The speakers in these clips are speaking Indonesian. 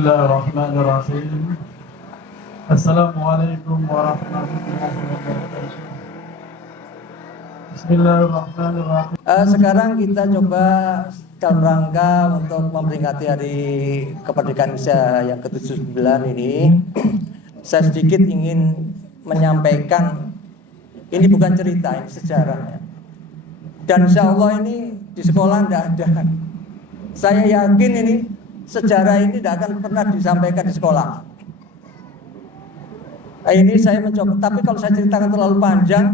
Bismillahirrahmanirrahim. Assalamualaikum warahmatullahi wabarakatuh. Bismillahirrahmanirrahim. Sekarang kita coba dalam rangka untuk memperingati Hari Kemerdekaan Indonesia yang ke-79 ini, saya sedikit ingin menyampaikan, ini bukan cerita, ini sejarah. Dan insya Allah ini di sekolah tidak ada. Saya yakin ini sejarah ini tidak akan pernah disampaikan di sekolah. Ini saya mencoba, tapi kalau saya ceritakan terlalu panjang,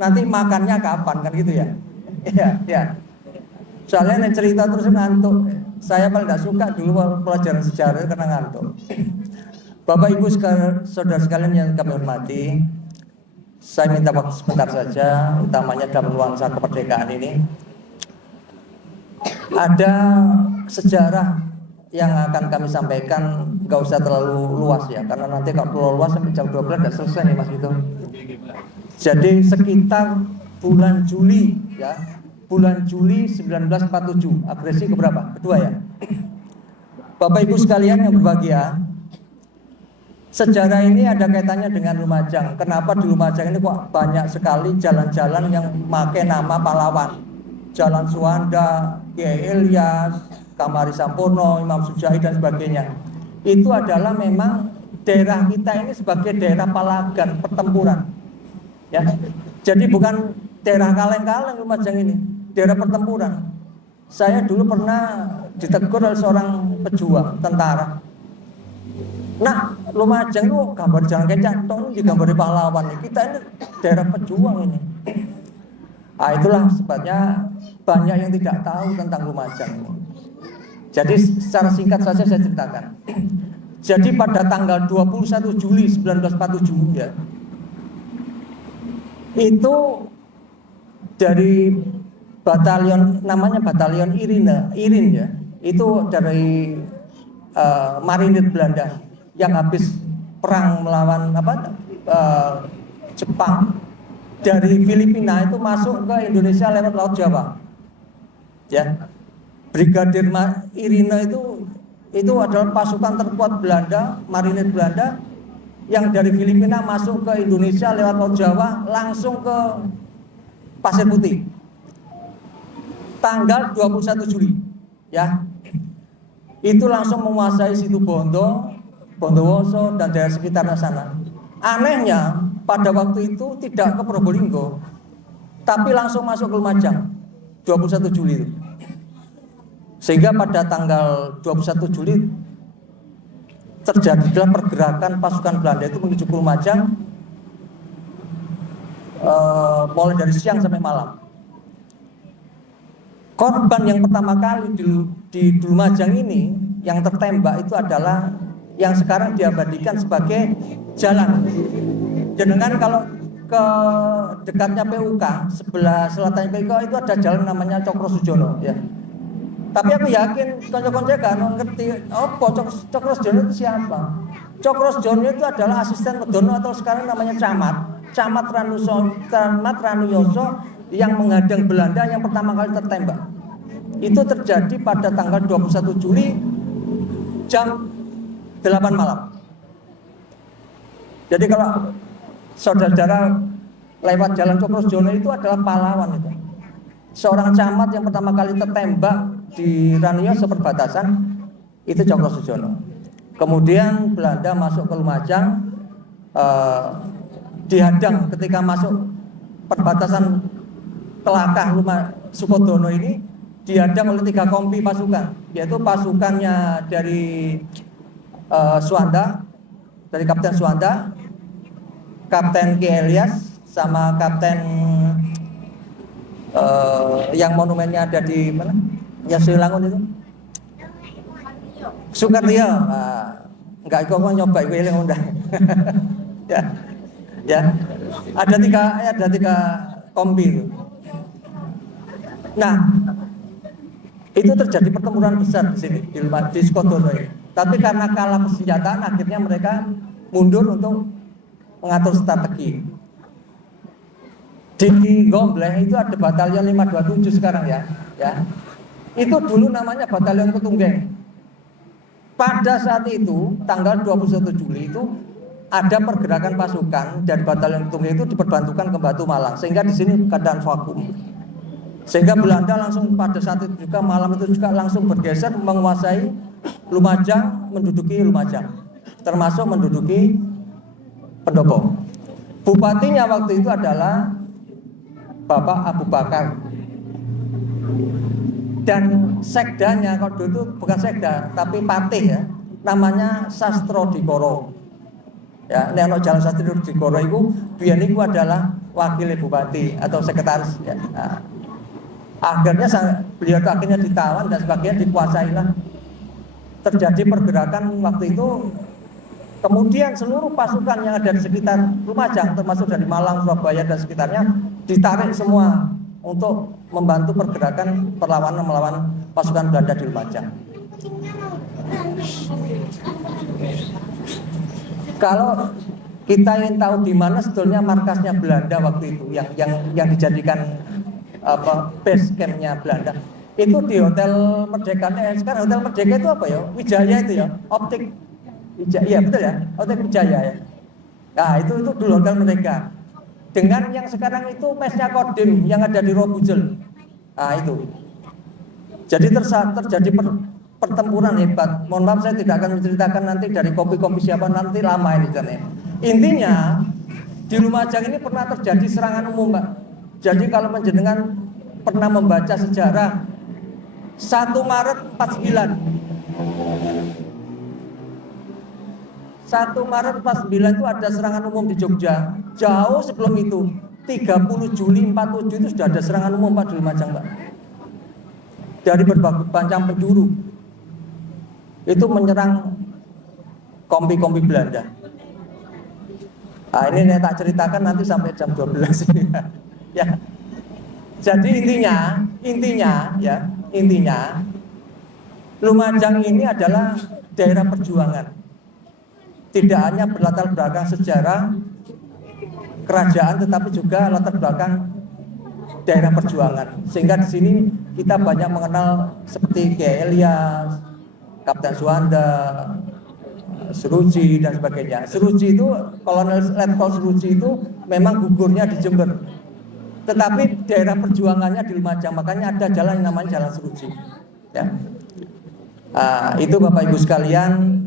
nanti makannya kapan, kan gitu ya? Ya. Soalnya yang cerita terus ngantuk. Saya paling tidak suka dulu pelajaran sejarah karena ngantuk. Bapak Ibu saudara sekalian yang kami hormati, saya minta waktu sebentar saja, utamanya dalam nuansa kemerdekaan ini. Ada sejarah yang akan kami sampaikan, nggak usah terlalu luas ya, karena nanti kalau terlalu luas sampai jam 12 nggak selesai nih Mas Vito. Jadi sekitar bulan Juli ya, bulan Juli 1947, agresi keberapa? Kedua ya. Bapak Ibu sekalian yang berbahagia, sejarah ini ada kaitannya dengan Lumajang. Kenapa di Lumajang ini kok banyak sekali jalan-jalan yang pakai nama pahlawan? Jalan Suwanda, Kiai Ilyas, Kamari Sampurno, Imam Sujai dan sebagainya. Itu adalah memang daerah kita ini sebagai daerah palagan pertempuran. Ya. Jadi bukan daerah kaleng-kaleng Lumajang ini, daerah pertempuran. Saya dulu pernah ditegur oleh seorang pejuang tentara. Nah, Lumajang itu gambar jalan kecak, digambar pahlawan. Kita ini daerah pejuang ini. Nah, itulah sebabnya banyak yang tidak tahu tentang Lumajang ini. Jadi secara singkat saja saya ceritakan. Jadi pada tanggal 21 Juli 1947 ya, itu dari batalion, namanya batalion Irin ya, itu dari marinir Belanda yang habis perang melawan Jepang dari Filipina itu masuk ke Indonesia lewat Laut Jawa. Ya, Brigadir Irina itu adalah pasukan terkuat Belanda, marinir Belanda yang dari Filipina masuk ke Indonesia lewat Laut Jawa langsung ke Pasir Putih. Tanggal 21 Juli, ya. Itu langsung menguasai situ Bondowoso dan daerah sekitarnya sana. Anehnya pada waktu itu tidak ke Probolinggo, tapi langsung masuk ke Lumajang 21 Juli itu. Sehingga pada tanggal 21 Juli terjadilah pergerakan pasukan Belanda itu menuju ke Lumajang mulai dari siang sampai malam. Korban yang pertama kali di Lumajang ini yang tertembak itu adalah yang sekarang diabadikan sebagai jalan. Jenengan kalau ke dekatnya PUK, sebelah selatan PUK itu ada jalan namanya Cokrosujono ya. Tapi aku yakin konco-konco kan ngerti apa Cokrosujono itu siapa. Cokrosujono itu adalah asisten Medono atau sekarang namanya Camat Ranuyoso yang menghadang Belanda yang pertama kali tertembak. Itu terjadi pada tanggal 21 Juli jam 8 malam. Jadi kalau saudara-saudara lewat jalan Cokrosujono itu adalah pahlawan itu. Seorang camat yang pertama kali tertembak di Ranuyoso perbatasan itu Cokrosujono. Kemudian Belanda masuk ke Lumajang, dihadang ketika masuk perbatasan Kelakah Sukodono ini, dihadang oleh 3 kompi pasukan, yaitu pasukannya dari Suwanda, dari Kapten Suwanda, Kapten Ki Ilyas, sama Kapten yang monumennya ada di mana? Ya Silangun itu. Sukartio. Enggak kok nyoba iku eling undang. Ya. Ada tiga kombi itu. Nah, itu terjadi pertempuran besar di sini di Sukodono ini. Tapi karena kalah persenjataan akhirnya mereka mundur untuk mengatur strategi. Di Gombleng itu ada batalion 527 sekarang ya. Itu dulu namanya batalion Ketunggeng. Pada saat itu, tanggal 21 Juli itu ada pergerakan pasukan dari Batalion Tunggal itu diperbantukan ke Batu Malang, sehingga di sini keadaan vakum. Sehingga Belanda langsung pada saat itu juga malam itu juga langsung bergeser menguasai Lumajang, menduduki Lumajang, termasuk menduduki Pendopo. Bupatinya waktu itu adalah Bapak Abu Bakar. Dan sekdanya, kalau dulu itu bukan sekda, tapi patih ya, namanya Sastro Dikoro. Ya, ini anak Jalan Sastro Dikoro itu, biar itu adalah wakil bupati atau sekretaris. Ya. Nah, akhirnya beliau akhirnya ditawan dan sebagian dikuasai lah. Terjadi pergerakan waktu itu, kemudian seluruh pasukan yang ada di sekitar Lumajang, termasuk dari Malang, Surabaya dan sekitarnya, ditarik semua untuk membantu pergerakan perlawanan melawan pasukan Belanda di Lumajang. Kalau kita ingin tahu di mana sebetulnya markasnya Belanda waktu itu, yang dijadikan base campnya Belanda, itu di Hotel Merdeka. Sekarang Hotel Merdeka itu apa ya? Wijaya itu ya, Optik Wijaya, betul ya, Optik Wijaya ya. Nah itu dulu Hotel Merdeka. Dengan yang sekarang itu mesnya Kodim yang ada di Robujel. Nah itu. Jadi terjadi pertempuran hebat. Mohon maaf saya tidak akan menceritakan nanti dari kopi-kopi siapa, nanti lama ini ceritanya. Intinya di Lumajang ini pernah terjadi serangan umum, Pak. Jadi kalau panjenengan pernah membaca sejarah 1 Maret 49. 1 Maret 49 itu ada serangan umum di Jogja. Jauh sebelum itu, 30 Juli 47 itu sudah ada serangan umum Pak di Lumajang, Pak. Dari berbagai macam penjuru. Itu menyerang kompi-kompi Belanda. Nah, ini saya tak ceritakan nanti sampai jam 12 ya. Jadi intinya Lumajang ini adalah daerah perjuangan. Tidak hanya berlatar belakang sejarah kerajaan, tetapi juga latar belakang daerah perjuangan. Sehingga di sini kita banyak mengenal seperti Kiai Elias, Kapten Suwanda, Seruji dan sebagainya. Seruji itu, Kolonel Letkol Seruji itu memang gugurnya di Jember, tetapi daerah perjuangannya di Lumajang, makanya ada jalan yang namanya Jalan Seruji. Ya. Itu Bapak Ibu sekalian,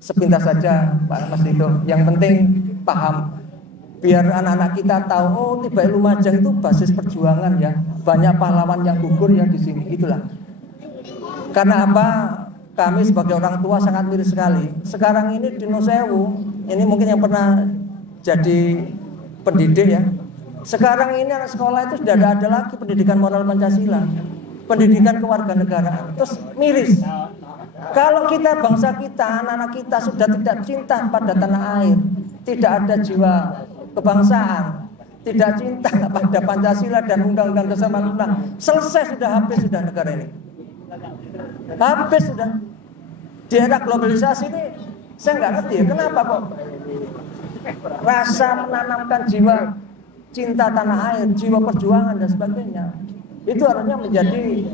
sepintas saja Pak Mas Dito. Yang penting paham, biar anak-anak kita tahu, oh tiba Lumajang itu basis perjuangan ya, banyak pahlawan yang gugur ya di sini. Itulah. Karena apa? Kami sebagai orang tua sangat miris sekali. Sekarang ini di Nusewu, ini mungkin yang pernah jadi pendidik ya. Sekarang ini anak sekolah itu sudah ada lagi pendidikan moral Pancasila, pendidikan kewarganegaraan. Terus miris. Kalau kita, bangsa kita, anak-anak kita sudah tidak cinta pada tanah air, tidak ada jiwa kebangsaan, tidak cinta pada Pancasila dan Undang-Undang Dasar 45, selesai sudah, habis sudah negara ini. Habis sudah. Di era globalisasi ini saya nggak ngerti ya, kenapa kok rasa menanamkan jiwa cinta tanah air, jiwa perjuangan dan sebagainya. Itu harusnya menjadi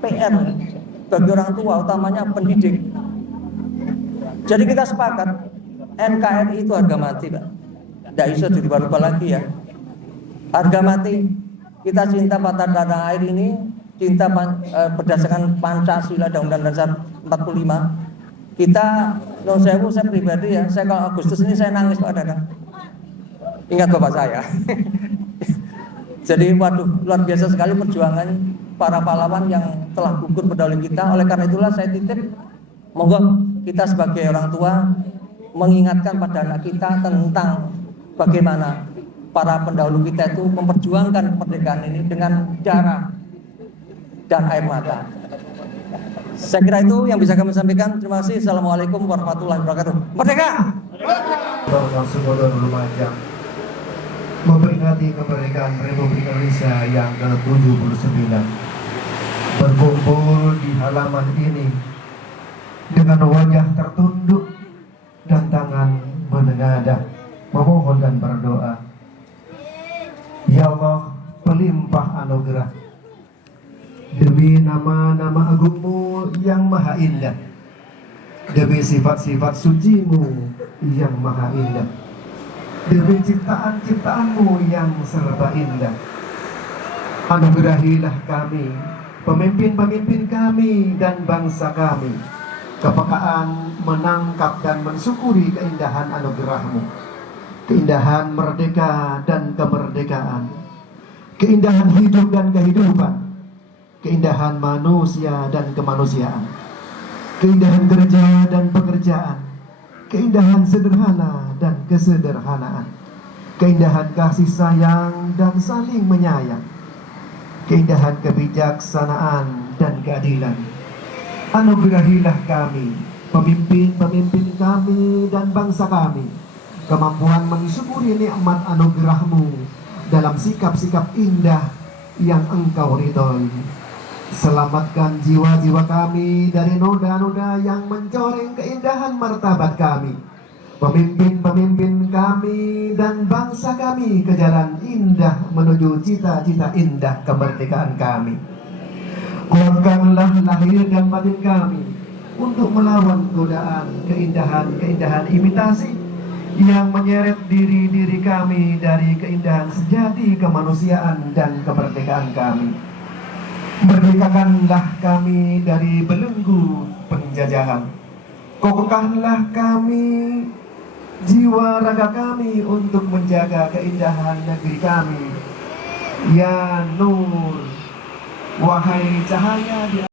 PR bagi orang tua, utamanya pendidik. Jadi kita sepakat NKRI itu harga mati, Pak. Tidak bisa dirubah-rubah lagi ya. Harga mati. Kita cinta pada tanah air ini, cinta berdasarkan Pancasila dan Undang-Undang Dasar 45. Kita, saya pribadi ya, saya kalau Agustus ini saya nangis Pak Dadang. Ingat bapak saya. Jadi waduh, luar biasa sekali perjuangan para pahlawan yang telah gugur berdahulu kita. Oleh karena itulah saya titip, monggo kita sebagai orang tua mengingatkan pada anak kita tentang bagaimana para pendahulu kita itu memperjuangkan kemerdekaan ini dengan darah dan air mata. Saya kira itu yang bisa kami sampaikan. Terima kasih. Assalamualaikum warahmatullahi wabarakatuh. Merdeka! Lumajang memperingati kemerdekaan Republik Indonesia yang ke-79, berkumpul di halaman ini dengan wajah tertunduk dan tangan menengadah, memohon dan berdoa. Ya Allah, pelimpah anugerah, demi nama-nama agungmu yang maha indah, demi sifat-sifat suci-Mu yang maha indah, demi ciptaan-ciptaan-Mu yang serba indah. Anugerahilah kami, pemimpin-pemimpin kami dan bangsa kami, kepekaan menangkap dan mensyukuri keindahan anugerah-Mu, keindahan merdeka dan kemerdekaan, keindahan hidup dan kehidupan, keindahan manusia dan kemanusiaan, keindahan kerja dan pekerjaan, keindahan sederhana dan kesederhanaan, keindahan kasih sayang dan saling menyayang, keindahan kebijaksanaan dan keadilan. Anugerahilah kami, pemimpin-pemimpin kami dan bangsa kami, kemampuan mensyukuri nikmat anugerah-Mu dalam sikap-sikap indah yang Engkau ridhoi. Selamatkan jiwa-jiwa kami dari noda-noda yang mencoreng keindahan martabat kami, pemimpin-pemimpin kami dan bangsa kami ke jalan indah menuju cita-cita indah kemerdekaan kami. Kuatkanlah lahir dan batin kami untuk melawan godaan keindahan-keindahan imitasi yang menyeret diri-diri kami dari keindahan sejati kemanusiaan dan kemerdekaan kami. Merdekakanlah kami dari belenggu penjajahan. Kokohkanlah kami, jiwa raga kami untuk menjaga keindahan negeri kami. Ya Nur, wahai cahaya di